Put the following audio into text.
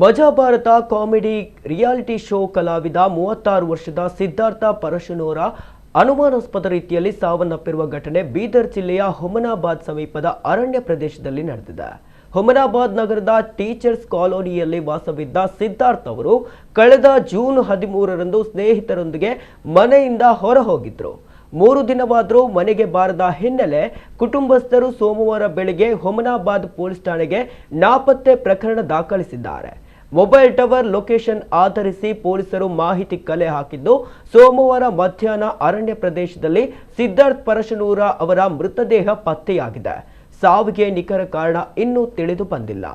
ಮಜಾ Bharat comedy reality show ಕಲಾವಿದ 36 ವರ್ಷದ ಸಿದ್ಧಾರ್ಥ ಪರಶುನೂರ ಅನುಮಾನಾಸ್ಪದ ರೀತಿಯಲ್ಲಿ ಸಾವನ್ನಪ್ಪಿರುವ ಘಟನೆ ಬೀದರ್ ಜಿಲ್ಲೆಯ ಹುಮನಾಬಾದ್ ಸಮೀಪದ ಅರಣ್ಯ ಪ್ರದೇಶದಲ್ಲಿ ನಡೆದಿದೆ. ಹುಮನಾಬಾದ್ ನಗರದ ಟೀಚರ್ಸ್ ಕಾಲೋನಿಯಲ್ಲಿ ವಾಸವಿದ್ದ ಸಿದ್ಧಾರ್ಥ ಅವರು ಕಳೆದ ಜೂನ್ 13ರಂದು ಸ್ನೇಹಿತರೊಂದಿಗೆ ಮನೆಯಿಂದ ಹೊರಹೋಗಿದ್ರು. 3 ದಿನವಾದರೂ ಮನೆಗೆ ಬಾರದ ಹಿನ್ನೆಲೆ ಕುಟುಂಬಸ್ಥರು ಸೋಮವಾರ ಬೆಳಗ್ಗೆ ಹುಮನಾಬಾದ್ ಪೊಲೀಸ್ ಠಾಣೆಗೆ ನಾಪತ್ತೆ ಪ್ರಕರಣ ದಾಖಲಿಸಿದ್ದಾರೆ. ಮೊಬೈಲ್ ಟವರ್ ಲೊಕೇಶನ್ ಆಧರಿಸಿ ಪೊಲೀಸರು ಮಾಹಿತಿ ಕಲೆ ಹಾಕಿದ್ದು, ಸೋಮವಾರ ಮಧ್ಯಾಹ್ನ ಅರಣ್ಯ ಪ್ರದೇಶದಲ್ಲಿ ಸಿದ್ಧಾರ್ಥ ಪರಶುನೂರ ಅವರ ಮೃತದೇಹ ಪತ್ತೆಯಾಗಿದೆ. ಸಾವಿಗೆ ನಿಖರ ಕಾರಣ ಇನ್ನೂ ತಿಳಿದು ಬಂದಿಲ್ಲ.